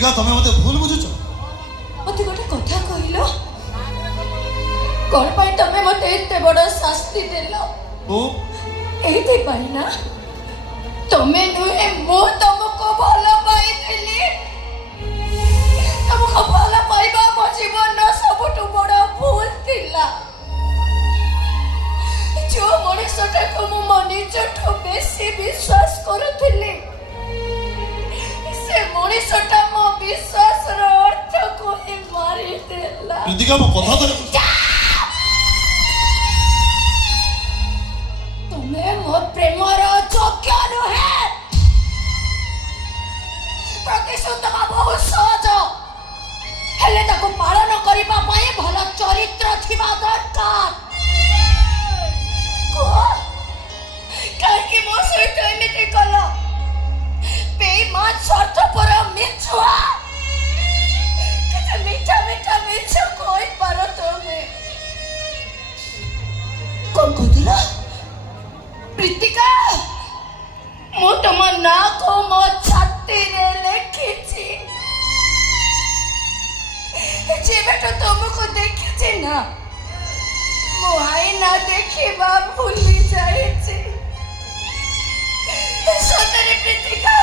प्रीतिका तुम्हें मते भूल बुझुच मते गोटे कथा कहलो कोन पाई तमे मते एते बड़ शास्ति देलो ओ एते पाई ना तमे नुहे मो तुमको भलो पाई देली तुमको भलो पाइबा मो जीवन न सबटु बड़ भूल थिला जो मनुष्यटा को मो मनी चठो बेसी विश्वास करूथिली से मनुष्यटा मो विश्वास रो अर्थ को ही मारी देला प्रीतिका मो कथा तो तुम्हें मो प्रेमर योग्य नुहे प्रतिशोध बहुत सहज हेले ताको पालन करिबा पई भल चरित्र थिबा दरकार को काहे मो सहित एमिति कलो बेईमान स्वार्थपर मिछुआ केते मीठा मीठा मिछ कोई पारो तमे कोन कहतिला प्रीतिका मो तुम ना को मो छाती रे लिखिछि जेबेटा तुमको देखिछि ना मो आई ना देखिबा भूली जाइछि सतरे प्रीतिका